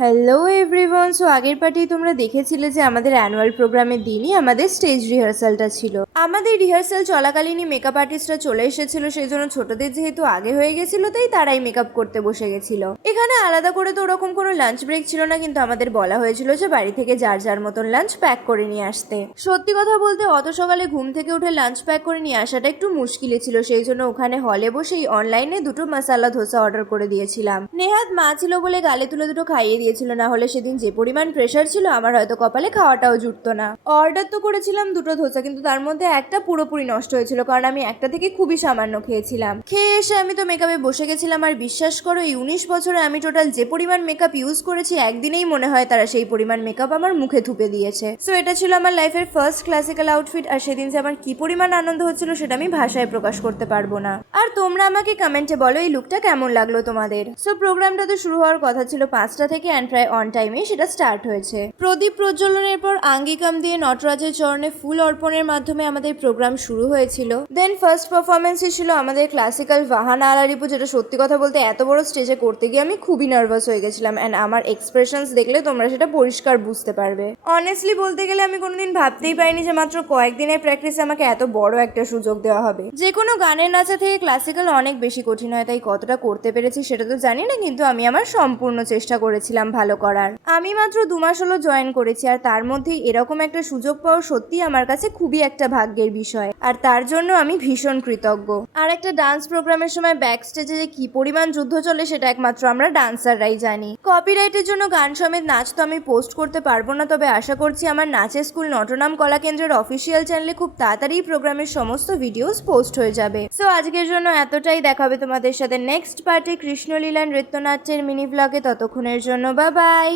Hello everyone. So আগের party তোমরা দেখেছিলে যে আমাদের অ্যানুয়াল প্রোগ্রামের দিনই আমাদের স্টেজ রিহার্সালটা ছিল। আমাদের রিহার্সাল চলাকালীনই মেকআপ আর্টিস্টরা চলে এসেছিল, সেই জন্য ছোটদের যেহেতু আগে হয়ে গেছিল তাই তারাই মেকআপ করতে বসে গেছিল। এখানে আলাদা করে তো ওরকম কোনো লাঞ্চ ব্রেক ছিল না, কিন্তু আমাদের বলা হয়েছিল যে বাড়ি থেকে যার যার মতন লাঞ্চ প্যাক করে নিয়ে আসতে। সত্যি কথা বলতে অত সকালে ঘুম থেকে উঠে লাঞ্চ প্যাক করে নিয়ে আসাটা একটু মুশকিলই ছিল, সেই জন্য ওখানে হলে বসেই অনলাইনে দুটো মশালা ধোসা অর্ডার করে দিয়েছিলাম। নেহাত মা ছিল বলে গালে তুলে দুটো খাইয়ে দিয়েছিল, না হলে সেদিন যে পরিমাণ প্রেশার ছিল আমার হয়তো কপালে খাওয়াটাও জুটতো না। অর্ডার তো করেছিলাম দুটো ধোসা, কিন্তু তার মধ্যে একটা পুরোপুরি নষ্ট হয়েছিল, কারণ আমি একটা থেকে খুবই সামান্য খেয়েছিলাম। খেয়ে এসে আমি তো মেকআপে বসে গেছিলাম, আর বিশ্বাস করো এই 19 বছরে আমি টোটাল যে পরিমাণ মেকআপ ইউজ করেছি একদিনেই মনে হয় তারা সেই পরিমাণ মেকআপ আমার মুখে থুপে দিয়েছে। সো এটা ছিল আমার লাইফের ফার্স্ট ক্লাসিক্যাল আউটফিট, আর সেদিন যে আমার কি পরিমাণ আনন্দ হচ্ছিল সেটা আমি ভাষায় প্রকাশ করতে পারবো না। আর তোমরা আমাকে কমেন্টে বলো এই লুকটা কেমন লাগলো তোমাদের। সো প্রোগ্রামটা তো শুরু হওয়ার কথা ছিল 5টা থেকে, অ্যান্ড প্রায় অন টাইমে সেটা স্টার্ট হয়েছে। প্রদীপ প্রজ্বলনের পর আঙ্গিকাম দিয়ে নটরাজের চরণে ফুল অর্পণের মাধ্যমে আমাদের প্রোগ্রাম শুরু হয়েছিল। দেন ফার্স্ট পারফরমেন্সই ছিল আমাদের ক্লাসিক্যাল ভাহানা আলারিপু, যেটা সত্যি কথা বলতে এত বড় স্টেজে করতে গিয়ে আমি খুবই নার্ভাস হয়ে গেছিলাম, অ্যান্ড আমার এক্সপ্রেশনস দেখলে তোমরা সেটা পরিষ্কার বুঝতে পারবে। অনেস্টলি বলতে গেলে আমি কোনোদিন ভাবতেই পারিনি যে মাত্র কয়েকদিনের প্র্যাকটিসে আমাকে এত বড় একটা সুযোগ দেওয়া হবে। যে কোনো গানের নাচা থেকে ক্লাসিক্যাল অনেক বেশি কঠিন হয়, তাই কতটা করতে পেরেছি সেটা তো জানি না, কিন্তু আমি আমার সম্পূর্ণ চেষ্টা করেছিলাম ভালো করার। আমি মাত্র 2 মাস হলো জয়েন করেছি, আর তার মধ্যেই এরকম একটা সুযোগ পাওয়া সত্যি আমার কাছে খুবই একটা ভাগ্যের বিষয়, আর তার জন্য আমি ভীষণ কৃতজ্ঞ। আর একটা ডান্স প্রোগ্রামের সময় ব্যাক স্টেজে যে কি পরিমাণ যুদ্ধ চলে সেটা একমাত্র আমরা ডান্সাররাই জানি। কপিরাইটের জন্য গান সমেত নাচ তো আমি পোস্ট করতে পারবো না, তবে আশা করছি আমার নাচের স্কুল নটরডাম কলা কেন্দ্রের অফিসিয়াল চ্যানেলে খুব তাড়াতাড়ি প্রোগ্রামের সমস্ত ভিডিওস পোস্ট হয়ে যাবে। সো আজকের জন্য এতটাই, দেখা হবে তোমাদের সাথে নেক্সট পার্টে কৃষ্ণলীলা নৃত্যনাট্যের মিনি ব্লগে। ততক্ষণের জন্য বাই বাই।